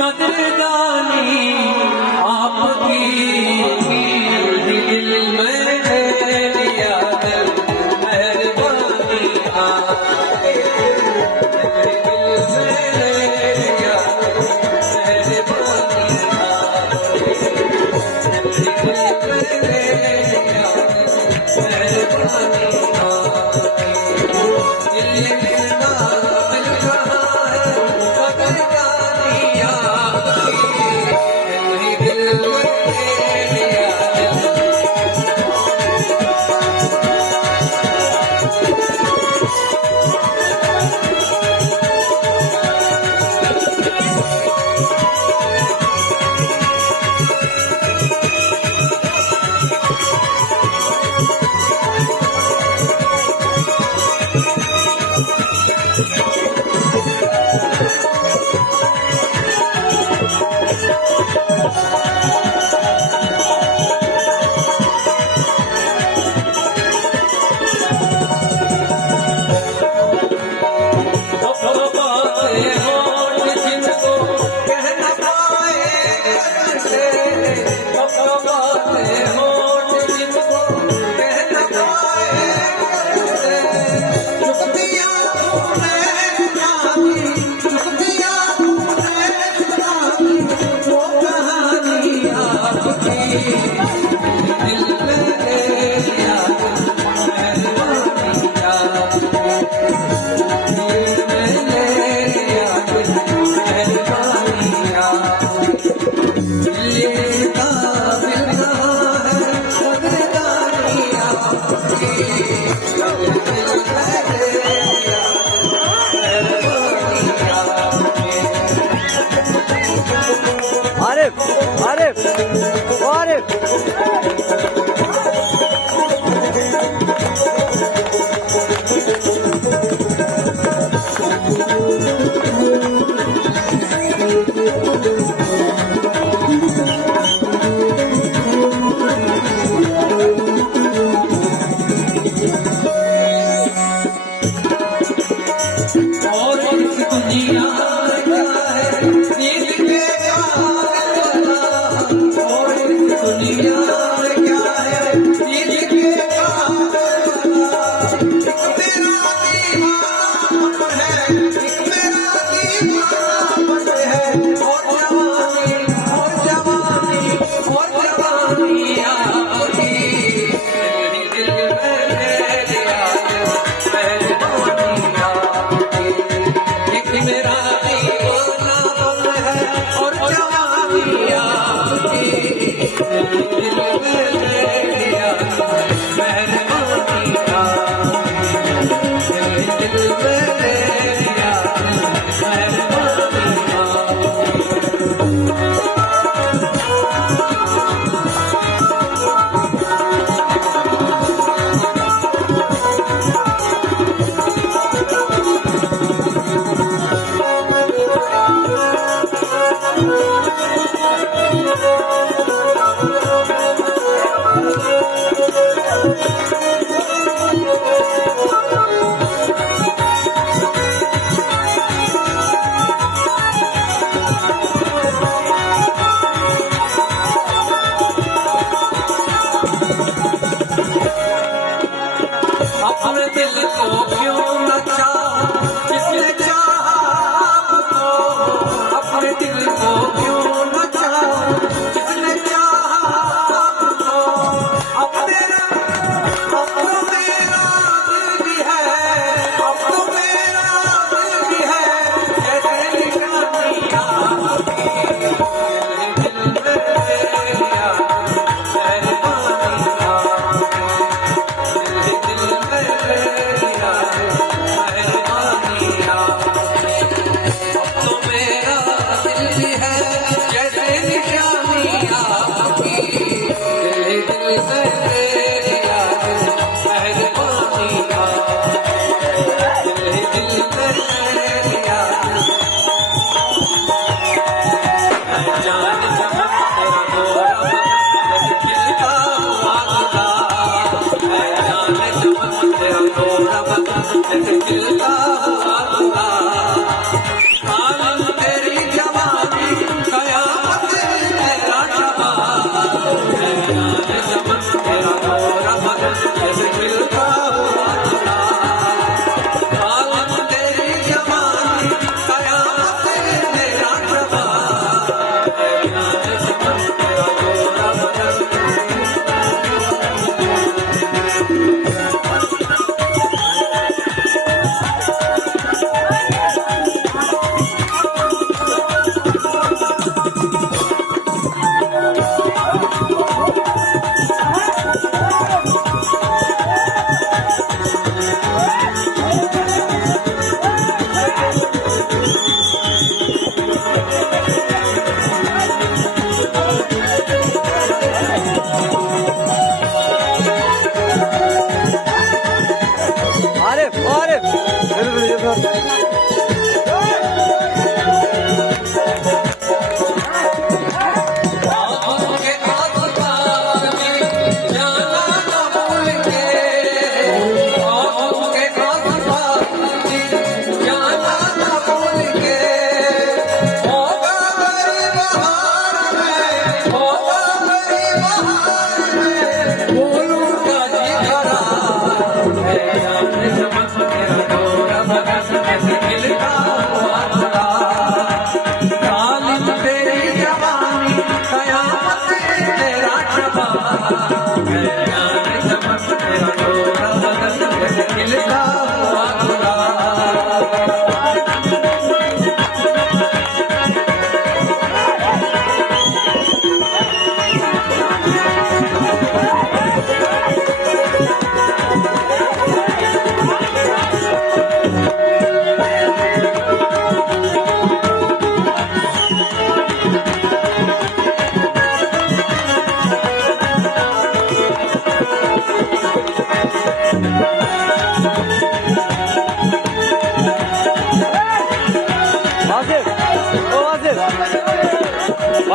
कदरदानी आपकी दिल में लिया मेहरबानी आपकी दिल में लिया मेहरबानी अपने दिल को क्यों न चाहो जिसने चाहा आपको, अपने दिल को क्यों न चाहो जिसने चाहा आपको। अब मेरा दिल भी है, अब तो मेरा दिल भी है, जैसे निशानी आपकी दिल में लिया दिल का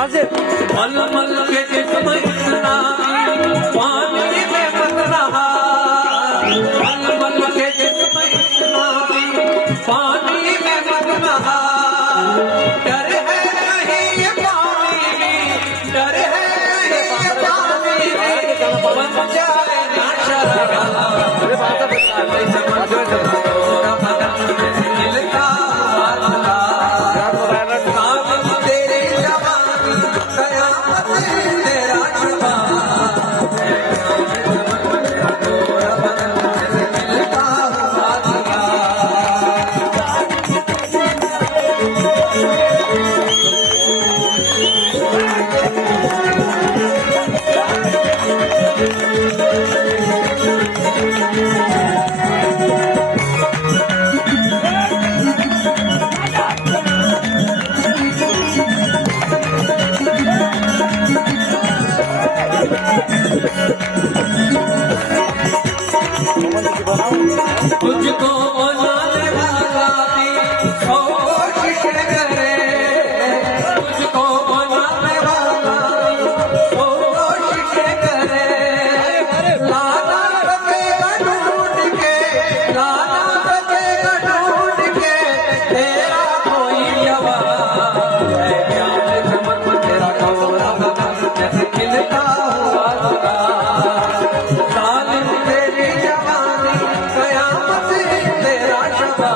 मलमल के जिस्म इतना पानी में मत रहा, मलमल के जिस्म इतना पानी में मत रहा। डर है नहीं ये पानी में, डर है नहीं ये पानी में, बन जाए ना शराबा। तोरा बदन में खिलता हुआ काबिल तेरी जवानी, कयामत तेरा शबा। तोरा बदन में खिलता हुआ तुझको बनाने वाला भी सौ कोशिशें करे, तुझको बनाने वाला सौ कोशिशें करे। लाना सकेगा ढूंढ के, लाना सकेगा ढूंढ के तेरा कोई जवाब। है प्यार चमक तेरा गोरा बदन जैसे खिलता हुआ गुलाब। जालिम तेरी जवानी, कयामत तेरा शबा।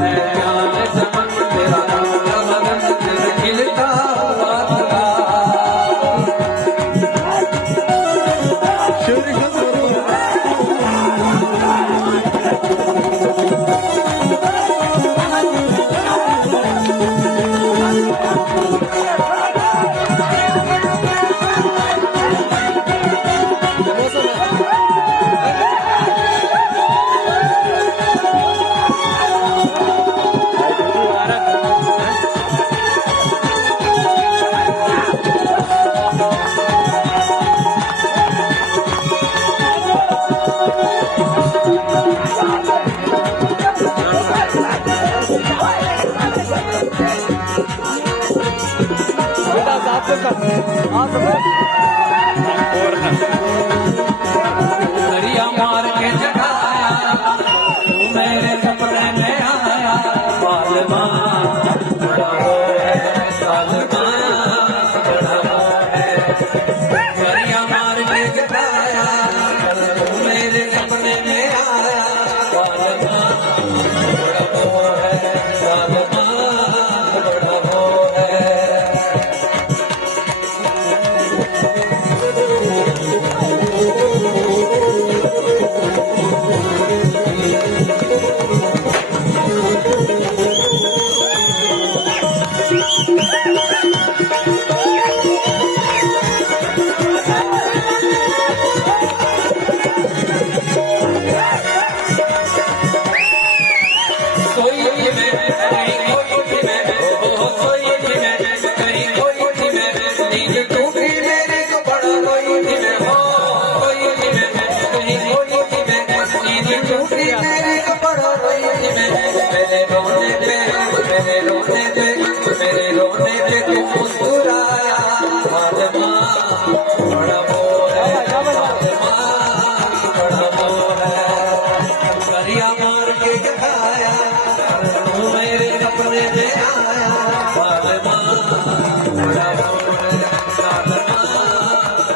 है प्यार चमक तेरा गोरा बदन जैसे खिलता हुआ गुलाब। दरिया मार के जगाया, तू मेरे सपने में आया। सालमा बड़ा वो है, सालमा बड़ा वो है। दरिया मार के जगाया, तू मेरे सपने में आया। सालमा बड़ा वो है, सालमा बड़ा वो है। मेरे रोने पे तू मुस्कुराया। फातिमा बड़ा वो है, फातिमा बड़ा वो है। दरिया मार के जगाया, तू मेरे सपने में आया। फातिमा बड़ा वो है, फातिमा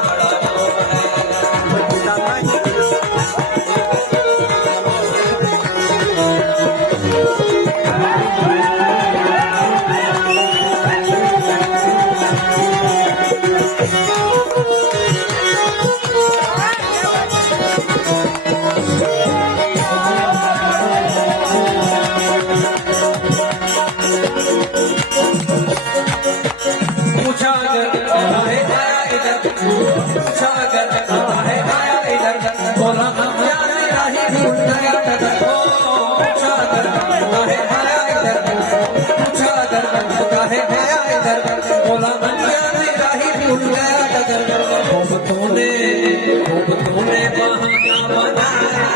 बड़ा वो है। पूछा अगर कहाँ है आया इधर, पूछा अगर कहाँ है आया इधर, बोला हम यार राही ढूंढ गया टकर। पूछा अगर कहाँ है आया इधर, पूछा अगर कहाँ है आया इधर, बोला हम यार राही ढूंढ गया टकर। खूब तूने बहाना बनाया,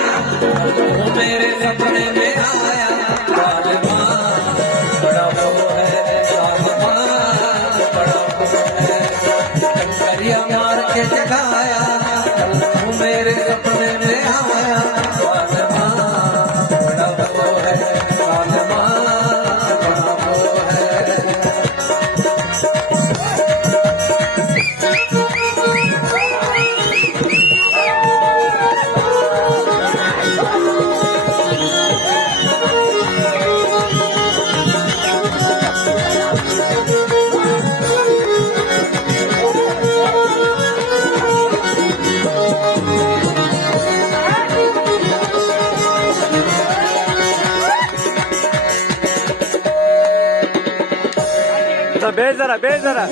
तू मेरे सपने में आया। सालमा बड़ा वो है, सालमा बड़ा वो या मार के जगाया, तू मेरे सपने में आया। कालमा बड़ा वो है, कालमा बड़ा वो है। बेच जरा